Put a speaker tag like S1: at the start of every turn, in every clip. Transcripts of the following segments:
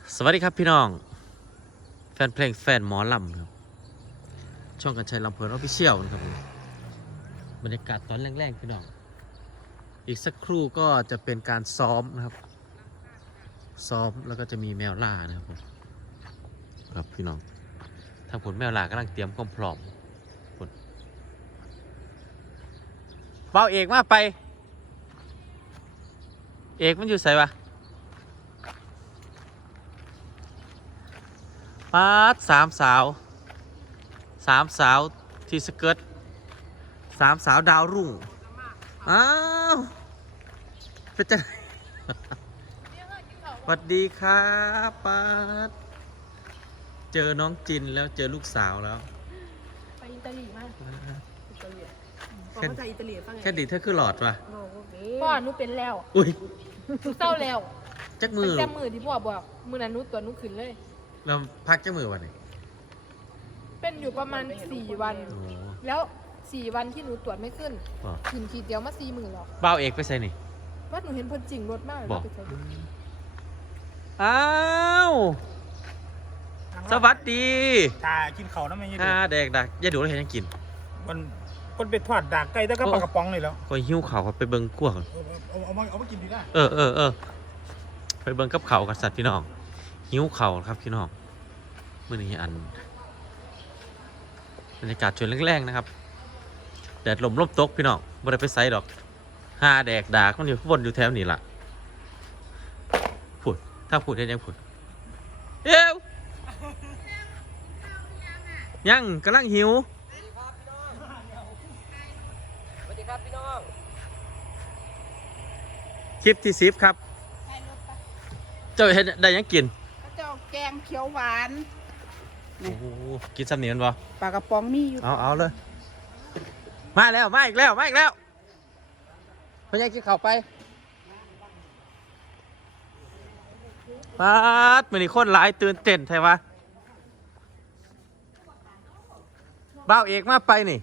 S1: สวัสดีครับพี่น้องแฟนเพลงแฟนหมอลำครับช่องกันชัยลำเพลินออฟฟิเชียลนะครับผมบรรยากาศตอนแรงๆพี่น้องอีกสักครู่ก็จะเป็นการซ้อมนะครับซ้อมแล้วก็จะมีแมวล่านะครับผมครับพี่น้องทางผลแมวล่ากำลังเตรียมความพร้อมผลเบาเอกมาไปเอกมันอยู่ไสวะปาดสามสาวที่สเกิร์ตสามสาวดาวรุ่งอ้าวเป็นจัง สวัสดีครับปาดเจอน้องจินแล้วเจอลูกสาวแล้ว
S2: ไปอิตาลีมากอิตาลีบอกภาษาอิตาลีฟังไง
S1: แค่ดีเธอคือหลอดว่ะ
S2: พ่อหนูเป็นแล้ว
S1: อุ้ย
S2: หนูเศร้าแล้ว
S1: จักมือ
S2: แต่มือที่พ่อบอกมือนั้นหนูตัวหนูขึ้นเลย
S1: เราพักจักมือวันนี้
S2: เป็นอยู่ประมาณ4 วัน
S1: โอ้
S2: แล้ว4 วันที่หนูตรวจไม่ขึ้น
S1: บอก
S2: ขึ้นทีเดียวมา4 มื้อหรอก
S1: เบ้าเอกไปใส่นี่
S2: ว่าหนูเห็นเพิ่นจริงรถมากเลย
S1: บอก
S2: ไปใช้ดู
S1: อ้าวสวัสดี
S3: ถ้ากินเขาวน้ำมันยัง
S1: อ่าแดกดักอย่าดูแล้วเห็นยังกิน
S3: มันคนไปทอดดากไก่แต่ก็ปลากระป๋องเลยแล้ว
S1: คอยหิ้วเขาครับไปเบิ้งกั้วก่อน
S3: เอามากินดีได้
S1: เออไปเบิ้งกับเขากับสัตว์พี่น้องหิ้วเขาครับพี่น้องเมื่อนี้อันบรรยากาศชวนแรงๆนะครับแดดลมตกพี่น้องไม่ได้ไปไซดอกห้าแดกดากมันอยู่วนอยู่แถวนี้ล่ะผุดถ้าผุดได้ยังผุดเอ้วยังกำลังหิวสวัสดีครับพี่น้องคลิปที่10ครับเจ้าเห็นได้ยังกิน
S4: เจ้าแกงเขียวหวาน
S1: โอ้โหกินซ้ำเนียนบ่
S4: ปลากระป๋องมีอยู่
S1: เอาเลยมาแล้วมาอีกแล้วพ่อใหญ่กินข้าวไปป๊าดมื้อนี้คนหลายตื่นเต้นใช่ปะบ้าวเอกมาไปนี่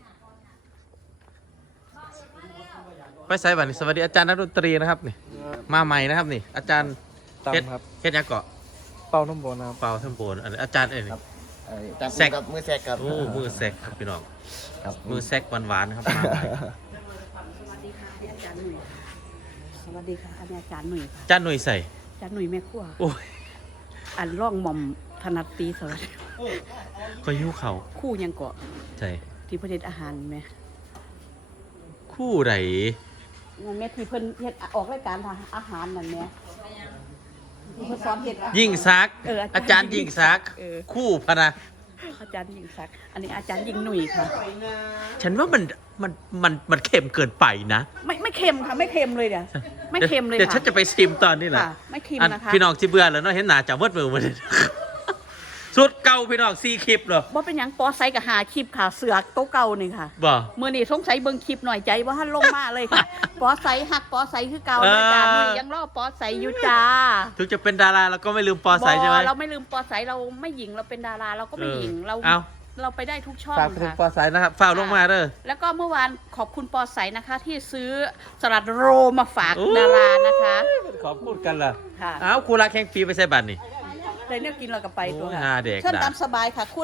S1: ไปใส่บัตรนี่สวัสดีอาจารย์นักดนตรีนะครับนี่มาใหม่นะครับนี่อาจารย์
S5: ตั้ม
S1: เฮ็ด
S5: ครับ
S1: เฮ็ดหยังเกาะ
S5: เป้าน้ำบอลนะครับ
S1: เป่าทั้งโบนอันนี้อาจารย์เอ้ยนี่
S5: จับ
S1: แซก
S5: กับมือแซกครับ
S1: โอ้มือแซกครับพี่น้อง
S5: ครับ
S1: มือแซกหวานๆนะครับมาใหม่
S4: สวัสดีค่ะอาจารย์หนุ่ยสวัสดีค่ะอาจารย์หนุ่ยค่ะ
S1: อาจารย์หน่วยใส่
S4: อาจารย์หนุ่ยแม่ครัว
S1: โอ้ย
S4: อันร่องหม่อมถนัดตีสวัสดี
S1: คอยหิ้วเขา
S4: คู่ยังเกาะ
S1: ใช่
S4: ที่ประเทศอาหารไหม
S1: คู่ไหน
S4: นั่นแม่ที่เพิ่นเฮ็ดออกรายการทางอาหารนั่นแม่ที่เพิ่นสอนเฮ็ดอาหาร
S1: ยิ่งซัก
S4: อา
S1: อาจารย์ยิ่งซัก คู่พะนะ
S4: อาจารย์ยิ่งศักดิ์อันนี้อาจารย์ยิ่งหนุ่ยค่ะ
S1: ฉันว่ามันเค็มเกินไปนะ
S4: ไม่เค็มค่ะไม่เค็มเลยเดี๋ยวไม่เค็มเลย
S1: เดี๋ยว
S4: ค่ะ
S1: ฉันจะไปซิมตอนนี้แหละ
S4: ค่ะไม่เค็ม
S1: อัน
S4: นะคะ
S1: พี่น้องที่เบื่อแล้วเนาะเห็นหน้าจับมืดมือมาเลย สุดเก่าพี่น้อง4 คลิปเหรอ
S4: บ่เป็นหยังปอไซกับหาคลิปค่ะเสือกโต๊ะเก่านี่ค่ะ
S1: บ่
S4: มื่อนี้สงสัยเบิ่งคลิปหน่อยใจว่าท่านลงมาเลยค่ะ ปอใสหักปอใสคือเก่าเลยจ้าหนุ่ยยังรอปอใสอยู่จ้า
S1: ถึงจะเป็นดาราเราก็ไม่ลืมปอใสใช่ไหม
S4: เราไม่ลืมปอใสเราไม่หญิงเราเป็นดาราเราก็ไม่หญิงเรา
S1: เอา
S4: เราไปได้ทุกช่อง
S1: ฝากถึง
S4: ค่ะ
S1: ปอใสนะครับฝากลงมาเด้อ
S4: แล้วก็เมื่อวานขอบคุณปอใสนะคะ ที่ซื้อสลัดโรมาฝาก
S1: โอ้ย
S4: ดารานะคะ
S1: ขอบคุณกันล่ะ
S4: ค่ะ
S1: เอาครูรักแข่งปีไปใส่บัตรนี่
S4: เลยเนี่ยกินเรากับไปตัว
S1: โอ้ย
S4: ค่ะ
S1: หาเด็ก
S4: เชิญ
S1: ด่า
S4: ตามสบายค่ะคุณ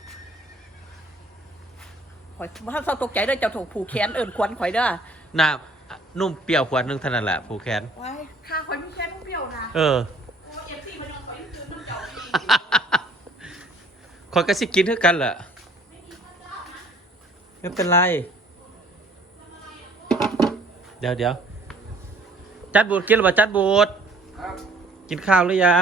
S4: ข่อยถ้าเราตกใจเด้อเจ้าถูกผูกแขนเอิ่นควันข่อยเด้อ
S1: น้ำนุ่มเปรี้ยวขวดหนึงเท่านั้นแหละผูกแขน
S4: ไว้ค่าข่อยมีแขนเปรี้ยวนะ
S1: เออ
S4: โอ้เอฟซีมันยังข่อยคือมันเจ้าอีก
S1: คอยก็สิกินเท่ากันแหละไม่เป็นไร เดี๋ยวจัดบูดกินหรือเปล่าจัดบูดกินข้าวหรือยัง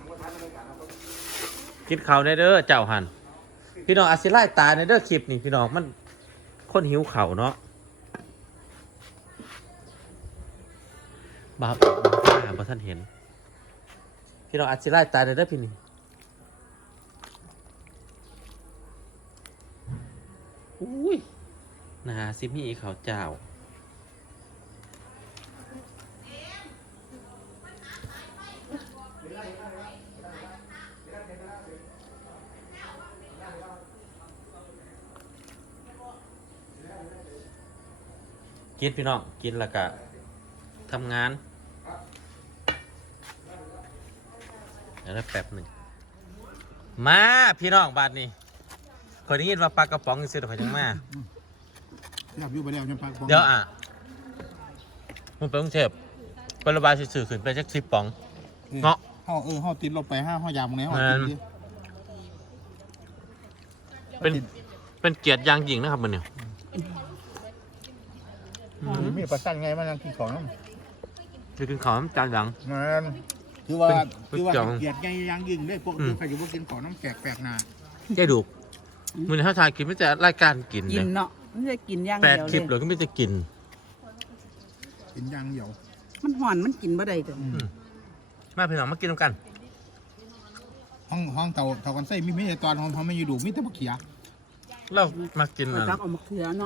S1: กินข้าวในเด้อเจ้าหันพี่น้องอาศิไล่ตายในเด้อคลิปนี่พี่น้องมันคนหิวเข่าวเนาะบ้าบ่ท่านเห็น พี่น้องอาศิไล่ตายในเด้อพี่นี่อุ้ยนาซิมีเขาวเจ้ากินพี่น้องกินแล้วก็ทำงานเดี๋ยวนะแป๊บหนึ่งมาพี่น้องบาทนี่คนนี้ยินว่าปลากระป๋องซื้อแต่ขอยจังมา
S3: อยากอยู่ไปแล้วยังปลากระป๋อง
S1: เดี๋ยวมันไปกรุงเทพไประบายสื่อขึ้นไปสัก10 ป๋องเงาะ
S3: เฮาติดลบไป5 5ยามมื้อนี้เฮากินดิ
S1: เป็นเกียรติอย่างยิ่งนะครับมันเนี่ย
S3: มีประสันไงมันยังกินของน้ำ
S1: จะกินข้าวจานหลัง
S3: นั่นคือว่า
S1: เป็นเกี่ยว
S3: เกียรติไงยังยิ่งได้พวกใครอยู่พวกกินของน้ำแปลกๆหนา
S1: แค่ดูมันถ้าทายกินไม่แต่รายการกิน
S4: กิ
S1: เล
S4: น
S1: ย
S4: เนาะไม่ได้กินอย่าง
S1: 8
S4: เดียว
S1: คลิป
S4: เล
S1: เลย ยก็ไม่จะกิน
S3: กินยางเหี่ยว
S4: มันหอนมันกินบ่ได้จ้ะ
S1: มาพี่น้องมากินกัน
S3: ห้องเตากันไส้มีแต่ตอนห้องไม่อยู่ดูมีแต่บักเขีย
S1: เรามากิน
S4: เอาจักเอามาเขือเนาะ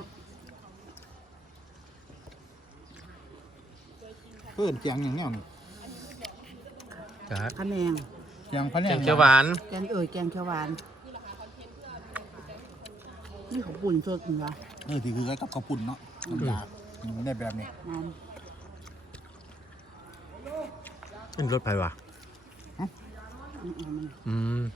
S3: เพื่อนเกียงอย่างเนี้ย
S1: ครับ
S4: คะแนน
S3: เกียงพะแน
S1: แก
S3: ง
S1: งเขียวหวาน
S4: แกงแกงเขียวหวานนี่ของปุ่นสดเหรอ
S3: ที่คือกับข้าวปุ่นเนาะน้ำยาได้แบบนี้
S4: น้
S1: เป็นรถไฟวะ
S4: ำ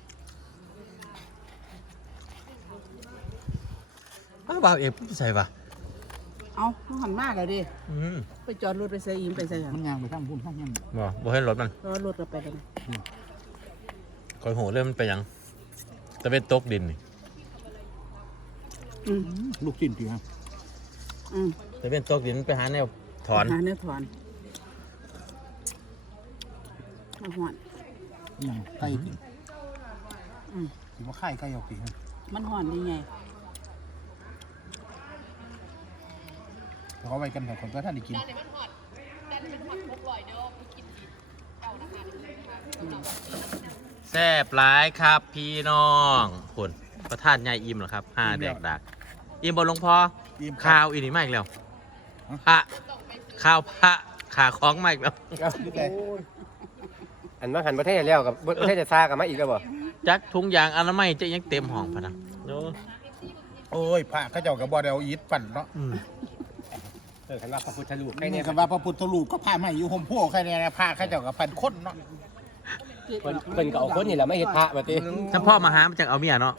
S1: อ้าวบ่าวเอกใส่วะ
S4: เอาหันมากเลยดิ
S1: อืม
S4: ไปจอดรถไปใส่อิมไปใส่กัน
S3: มันยางไปข้างพุ่นข้างยัง
S1: บ่ให้รถมัน
S4: รอรถเราไปกัน
S1: คอยโหเริ่มมันไปยังจะเป็นตกดินนี่
S3: ลูกชิ้นตีฮะ
S1: จะเป็นตกดินไปหาแนวถอน
S4: หาเนื้อถอนมาหอน
S3: อย่างไก่กินถือว่าไข่ไก่ออกตี
S4: มันหอนได้ไง
S3: เขาไว้กันแต่คนก็ท่านได้กิน
S1: แซ่บหลายครับพี่น้องคนประธานยายอิ่มเหรอครับแดกดักอิ่มบนหลวงพ่อข้าวอีนี่มาอีกแล้วพระข้าวพระขาคล้องมาอีกแล้ว
S5: อันมาหันประเทศแล้วกับประเทศจะซากับมาอีกแล้วบ่
S1: จักถุงยางอนามัยจะยังเต็มห้องพะนะโอ้
S3: โอ้ยพระเขาเจ้ากับบ่ได้เอาอีทปั่นเนาะ
S5: คันว่าพระพุทธรูปใคร
S3: นี่
S5: เนี่ย
S3: คำว่าพระพุทธรูปก็พาไม่อยู่ห่มพวกใครเนี่ยพระเขาเจ้ากับพันคนเนาะ
S5: เพิ่นก็เอาคนนี่แหละไม่เฮ็ดพระบัดนี้
S1: ถ้าพ่อมาหามันจังเอาเมียเนาะ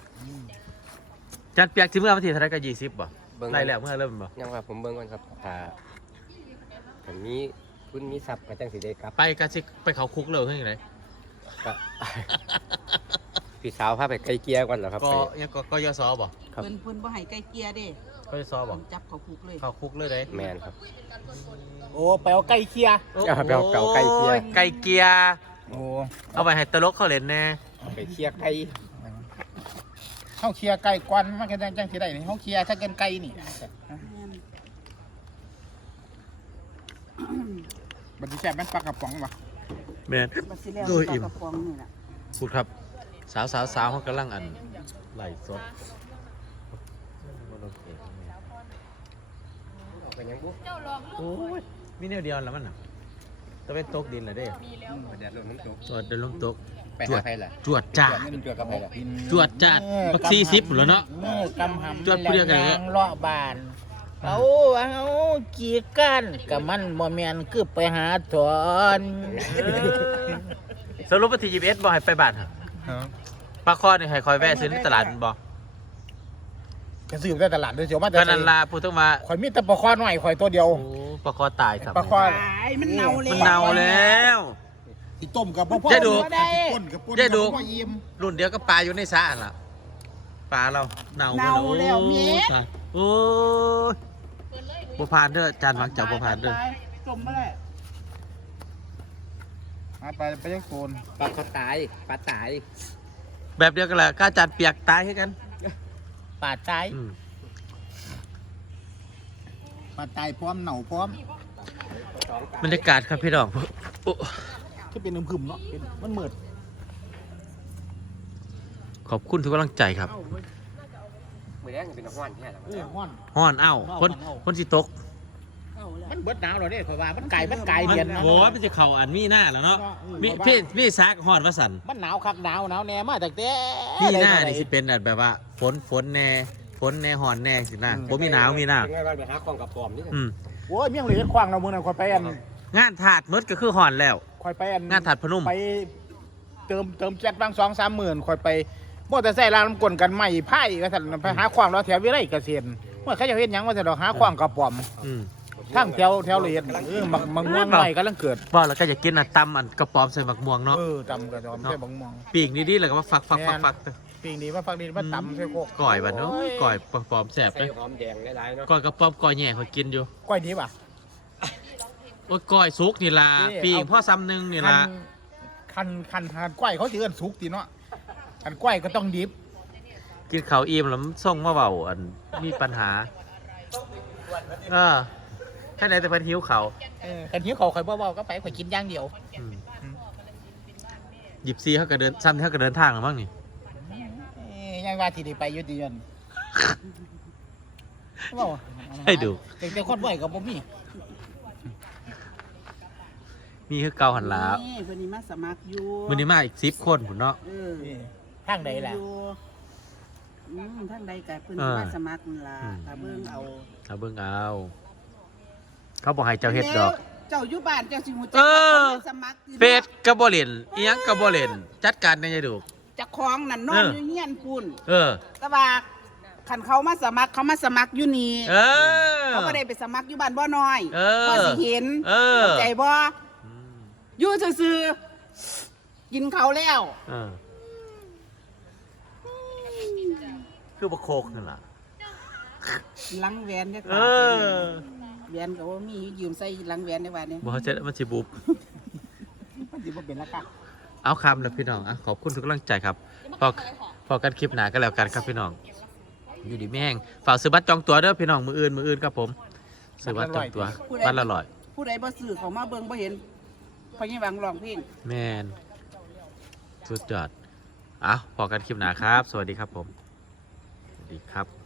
S1: จัดเปียกที่เมื่อวันที่เท่าไรก็20บ่ไล่แล้วเมื่อเริ่มบ่
S5: ยังว่าผมเบิ่งก่อนครับถ้ามีคุณมีทรัพย์ก็จังสิได้กลับ
S1: ไปกะสิไปเขาคุกเลยเฮ้ยไง
S5: ก็ พี่สาวพาไปไกลเกลียก่อนเหรอครับ
S1: ก็ยังก็ยศบ่
S5: ครับ
S4: เพิ่นบ่ให้ไก่เกียเด้
S1: ก็ยศบ่
S4: จับเขาคุกเลย
S1: เขาคุกเลยได้
S5: แมนครับ
S3: โอ้ไปเอาไก่เคีย
S5: ไปเอาเก่าไก่เกียร์
S1: ไก่เกียร์
S3: โอ้
S1: เอาไปให้ตลกเขาเล่นแน่
S5: ไปเคลียร์ไก่
S3: เขาเคลียร์ไก่กวนมันก็จังสิได้นี่เขาเคลียร์ถ้าเกินไก่นี่บัดนี้แซ่บมันปลากระป๋องวะ
S1: แม่น
S4: บัดสิแล้ว
S1: โดยอิ่ม
S4: ปลากระป๋องนี่ล่ะ
S1: พูดครับ สาวเขากำลังอันไหลสด
S5: เป็นยังบุ
S1: โอ้ยมีแนวเดียวแล้วมันน่ะจะเป็นตกดินเหรอเด้
S5: แดดลมน้ำตก
S1: เดินลมตก
S5: ไปหาใครล่ะ
S1: จวดจ้า
S5: เป็นตัวกับใครล่ะ
S1: จวดจ้าบัก40แล้วเนาะ
S3: กำหำ
S1: จวดผู้เดียวกันเหรอ
S3: เลาะบานเอาจีกันกับมันบ่แม่นคือไปหาถอน
S1: สรุปว่าที่21บ่ให้ไปบ้านครับปลาคอนี่ให้คอยแวะซื้อในตลาดบ่
S3: จะซื้อในตลาดด้วยเสียวมาแต่
S1: ก็นันลาพูดถึงว่า
S3: ข่อยมีแต่ปลาคอหน่อยข่อยตัวเดียว
S1: โอ้ปลาคอตายครับ
S3: ปลาคอ
S4: ตายมันเน่าเลย
S1: มันเน่าแล้ว
S3: ที่ต้มกับพ่อ
S1: ได้ดู
S3: ป่นกับป่น
S1: ได้ดู
S3: พ่อยิ้ม
S1: รุ่นเดียวก็ปลาอยู่ในสระน่ะปลาเราเน่าหมด
S4: เน่าแล้วเมีย
S1: โอ้ยบ่ผ่านเด้อจานวางจับบ่ผ่านเด้อ
S4: จมมาแล้ว
S3: ไปยังโซน
S5: ปลาเขาตายปลาตาย
S1: แบบเดียวกันแหละก้าจานเปียกตายให้กัน
S3: ป่าตาย
S1: อืม
S3: ป่าตายพร้อมเหน่าพร้อม
S1: บรรยากาศครับพี่น้องโอ้
S3: ที่เป็นอึมๆเนาะเป็นมันมืด
S1: ขอบคุณทุกกำลังใจครับ
S5: มือแรกเป็นห้อนแค่ไหน
S3: ห้อน
S1: ฮ้อนเอ้าคนสิตก
S3: มันเบิดหนาวเหรอเนี่ยข่อยว่ามันไก่เดียนนะ
S1: โอ้ยมันจะเข่าอันมีหน้าแล้วเนาะมีซักฮ้อนว่าสั่น
S3: มันหนาวคักหนาวแน่มาจากแต่
S1: มีหน้านี่สิเป็นแบบว่าฝนแน่ฮ้อนแน่สินะบ่มีหนาวมีหน้า
S5: เป็นไงบ้างไปหาของกับปอมนี่
S1: อืม
S3: โอ้ยเมี่ยงเหลือควางเรามือน่ะข่อยไปอัน
S1: งานถาดมดก็คือฮ้อนแล้ว
S3: ข่อยไปอัน
S1: งานถาดพนม
S3: ไปเติมแก๊สบาง2-3 หมื่นค่อยไปมอเตอร์ไซค์ลางน้ำกลกันใหม่ไผ่ก็สั่นไปหาขวางแล้วแถววิไลเกษตรเมื่อเขาจะเฮ็ดหยังว่าจะดอกหาขวางกระป๋อม
S1: อืม
S3: ทั้งแถวละเอียดมังม่วงใหม่กำลังเกิด
S1: บ่แล้วก็อยากกินตำอันกระป๋อมใส่บักม่วงเนาะ
S3: ตำกระดอมใส่บังม่วง
S1: ปีกดีๆแล้วก็มาฟัก
S3: ปีนี้มาฟังดีมาตำใส่โคก
S1: ก่อยบัดเนาะก่อยกระป๋อมแซ่บ
S5: ใส่
S1: เลย
S5: หอมแดงหลายๆเนาะ
S1: ก่อยกระป๋อมก่อยแหย่เขากินอยู่
S3: ก้อยดีป่ะ
S1: โอ้ยก่อยสุกนี่ล่ะ
S3: นี่
S1: ปีก
S3: เอา
S1: พ่อซ้ำหนึงนี่ล่ะ
S3: คันก้อยเขาสิเอิ้นสุกติเนาะคันก้อยก็ต้องดิบ
S1: กินข้าวอิ่มแล้วมันส่งมาเบาอันมีปัญหาแค่ไหนแต่เพิ่นหิวเขาว
S3: คันหิวเขาข่อยบ่เว้าก็ไปข่อยกินอย่างเดียว
S1: หยิบซีเขาก็เดินซ้ำเขาก็เดินทางแล้วมั้งนี่
S3: ยังว่าที่ได้ไปอยู่ดีนั่นเว้า
S1: ให้ดู
S3: แต่คนบ่อยก็บ่มี
S1: มีคือเก่าหันหลา
S4: นี่เพิ่นนี่มาสมัครอยู่
S1: มื้อนี้มาอีก10 คนพุ่นเนาะ
S4: เออ
S3: ทางใดล่ะ
S4: อยู่ทางใดก็เพิ่น
S1: เออ
S4: มาสมัครนั่นล่ะ
S1: อืม
S4: ถ้าเบิ่งเอา
S1: เอาเบิ่งเอาเขาบอกให้เจ้าเฮ็ดดอก
S4: เจ้าอยู่บ้านเจ้าสิฮู้จั
S1: เออ
S4: เขามาสมัครอยู่
S1: เฟซก็บ่เล่นอีหยังก็บ่เล่นจัดการได้ยายดู
S4: เจ้าของนั่นนอนอยู่เฮียนพุ่น
S1: เออ
S4: แต่ว่าคันเขามาสมัครเขามาสมัครอยู่นี่
S1: เออ
S4: เขาบ่ได้ไปสมัครอยู่บ้านบ่น้อย
S1: เออ
S4: พอสิเห็น
S1: เออ
S4: เข้าใจบ่
S1: อืม
S4: อยู่ซื่อๆกินข้าวแล้ว
S1: เออคือบ่โคกนั่นล่ะ
S4: หลังแหวนเนี่ย
S1: เออ
S4: แหวนก็บ่มียืมใส่หลังแหวนในวันนี้
S1: บ่เจ็ดมันสิบุบ
S3: มันสิบ่เป็นราคา
S1: เอาคำแล้วพี่น้องขอบคุณทุกกำลังใจครับพอกันคลิปหน้าก็แล้วกันครับพี่น้อง อยู่ดีไม่แห้งฝากซื้อบัตรจองตั๋วเด้อพี่น้องมืออื่นครับผมซื้อบัตรจองตั๋วบัตรละร้อย
S4: ผู้ใดบ่ซื้อเขามาเบิ่งบ่เห็นพอยี่หวังร้องเพลง
S1: แมนสุดยอดเอาพอกันคลิปหน้าครับ สวัสดีครับผม สวัสดีครับ